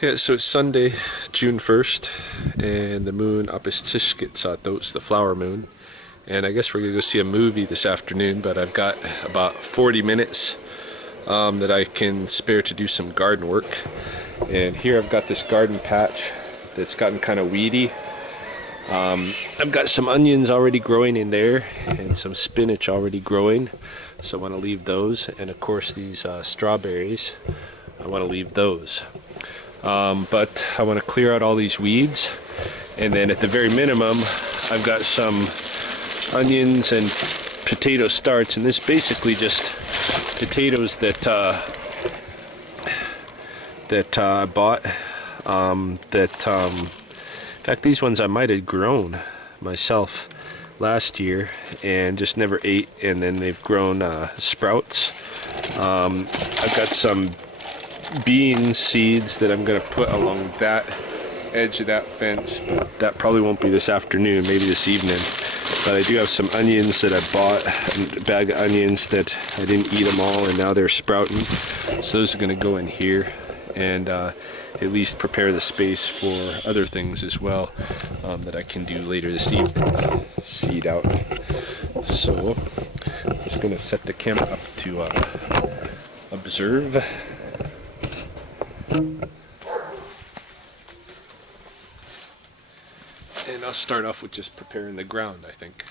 Yeah, so it's Sunday, June 1st, and the moon Apistishkitsatos, the flower moon. And I guess we're going to go see a movie this afternoon, but I've got about 40 minutes that I can spare to do some garden work. And here I've got this garden patch that's gotten kind of weedy. I've got some onions already growing in there and some spinach already growing, so I want to leave those. And of course, these strawberries, I want to leave those. But I want to clear out all these weeds, and then at the very minimum I've got some onions and potato starts, and this basically just potatoes that I bought, in fact these ones I might have grown myself last year and just never ate, and then they've grown sprouts. I've got some bean seeds that I'm going to put along that edge of that fence, but that probably won't be this afternoon, maybe this evening. But I do have some onions that I bought, a bag of onions that I didn't eat them all, and now they're sprouting. So those are going to go in here and at least prepare the space for other things as well that I can do later this evening. Seed out. So I'm just going to set the camera up to observe. And I'll start off with just preparing the ground, I think.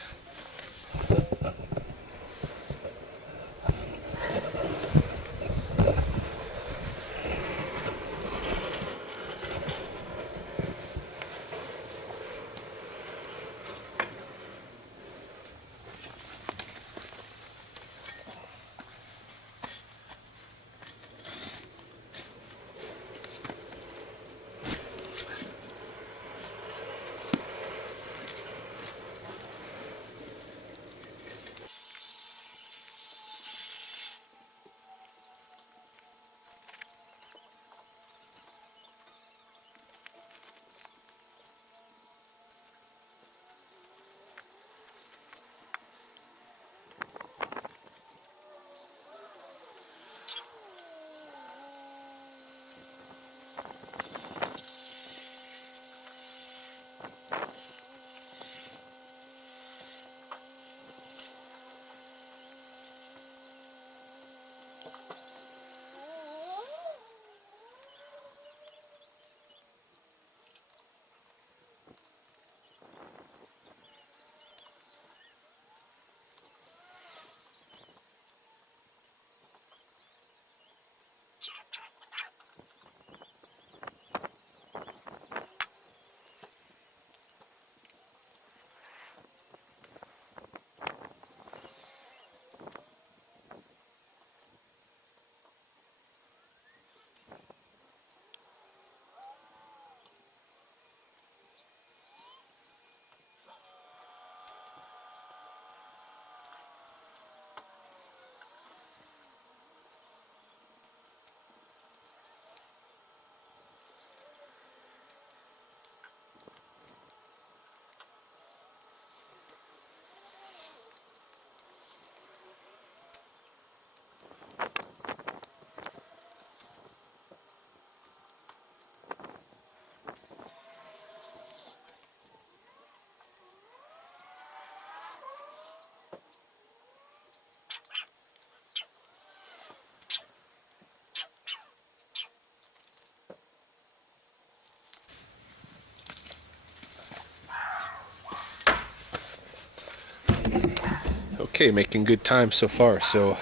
Okay, making good time so far. So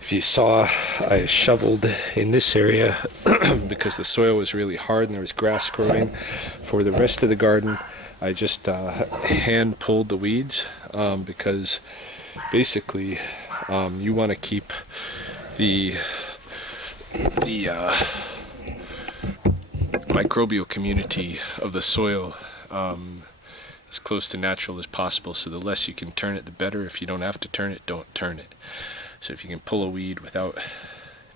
if you saw, I shoveled in this area because the soil was really hard and there was grass growing. For the rest of the garden, I just hand pulled the weeds because basically you want to keep the microbial community of the soil as close to natural as possible. So the less you can turn it, the better. If you don't have to turn it, don't turn it. So if you can pull a weed without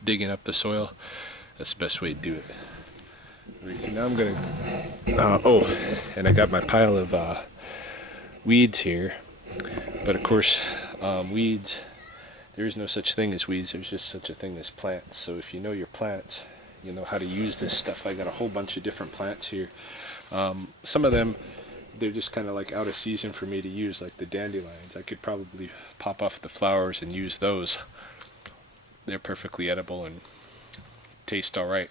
digging up the soil, that's the best way to do it. Right, so now I'm gonna and I got my pile of weeds here. But of course, weeds, there is no such thing as weeds. There's just such a thing as plants. So if you know your plants, you know, how to use this stuff. I got a whole bunch of different plants here. Some of them, they're just kind of like out of season for me to use, like the dandelions. I could probably pop off the flowers and use those. They're perfectly edible and taste all right.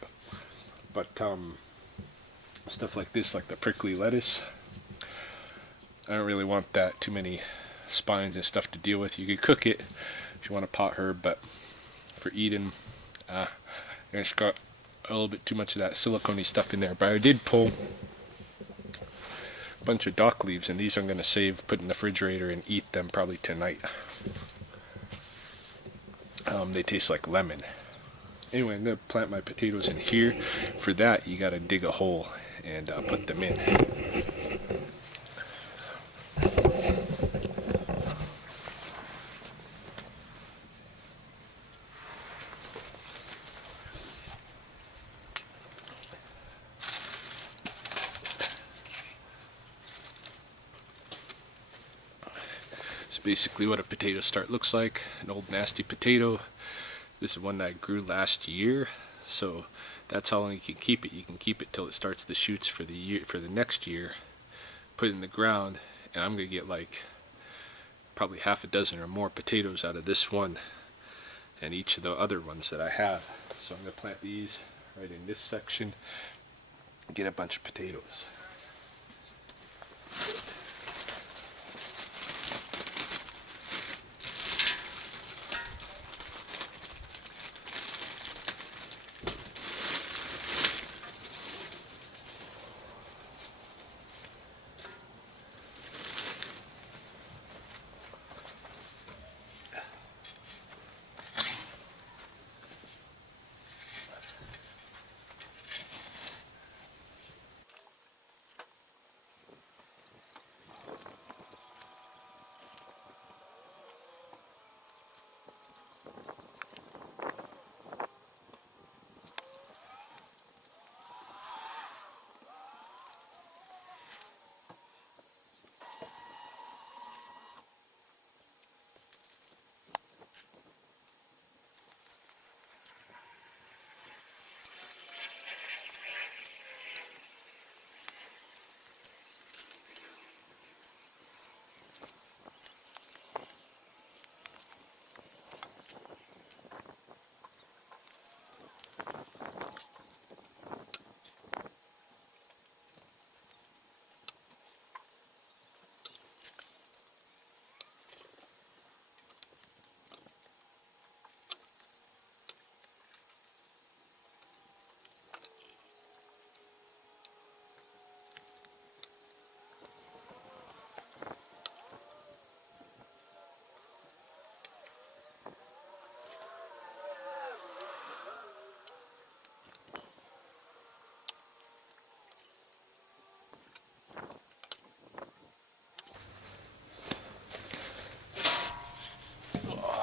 But stuff like this, like the prickly lettuce, I don't really want that too many spines and stuff to deal with. You could cook it if you want a pot herb, but for eating, it's got a little bit too much of that silicone stuff in there. But I did pull a bunch of dock leaves, and these I'm going to save, put in the refrigerator, and eat them probably tonight. They taste like lemon. Anyway, I'm going to plant my potatoes in here. For that, you got to dig a hole and put them in. It's basically what a potato start looks like. An old nasty potato. This is one that I grew last year, so that's how long you can keep it. You can keep it till it starts the shoots for the year, for the next year. Put it in the ground, and I'm gonna get like probably half a dozen or more potatoes out of this one and each of the other ones that I have. So I'm gonna plant these right in this section and get a bunch of potatoes.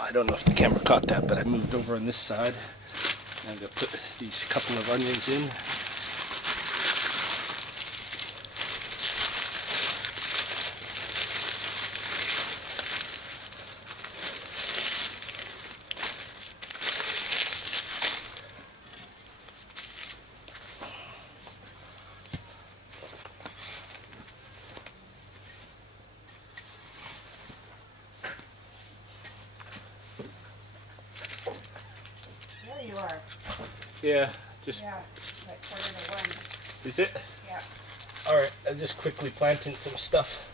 I don't know if the camera caught that, but I moved over on this side. I'm going to put these couple of onions in. There you are. Yeah, just... Yeah, like quarter to one. Is it? Yeah. Alright, I'm just quickly planting some stuff.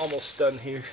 Almost done here.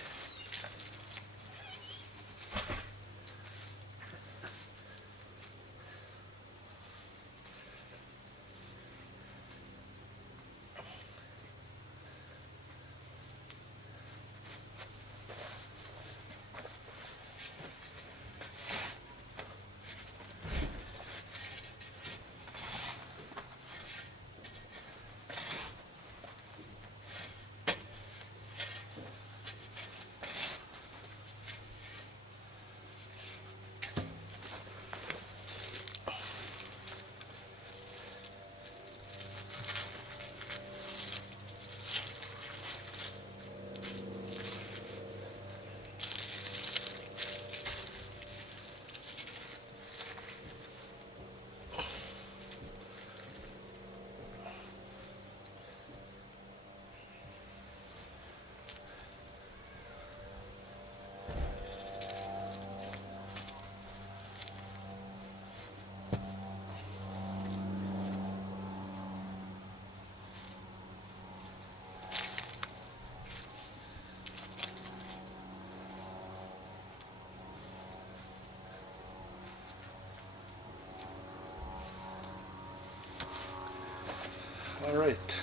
Alright,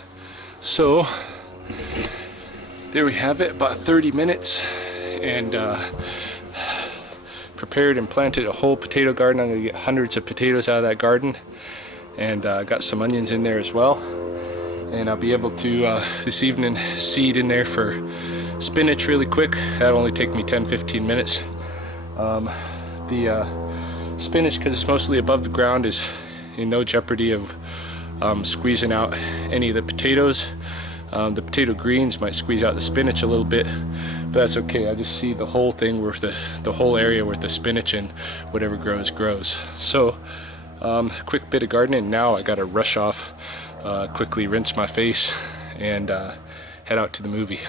so there we have it, about 30 minutes, and prepared and planted a whole potato garden. I'm going to get hundreds of potatoes out of that garden, and got some onions in there as well. And I'll be able to this evening seed in there for spinach really quick. That'll only take me 10-15 minutes. The spinach, because it's mostly above the ground, is in no jeopardy of squeezing out any of the potatoes. The potato greens might squeeze out the spinach a little bit, but that's okay. I just see the whole thing where the whole area where the spinach and whatever grows. So quick bit of gardening. Now I gotta rush off, quickly rinse my face, and head out to the movie.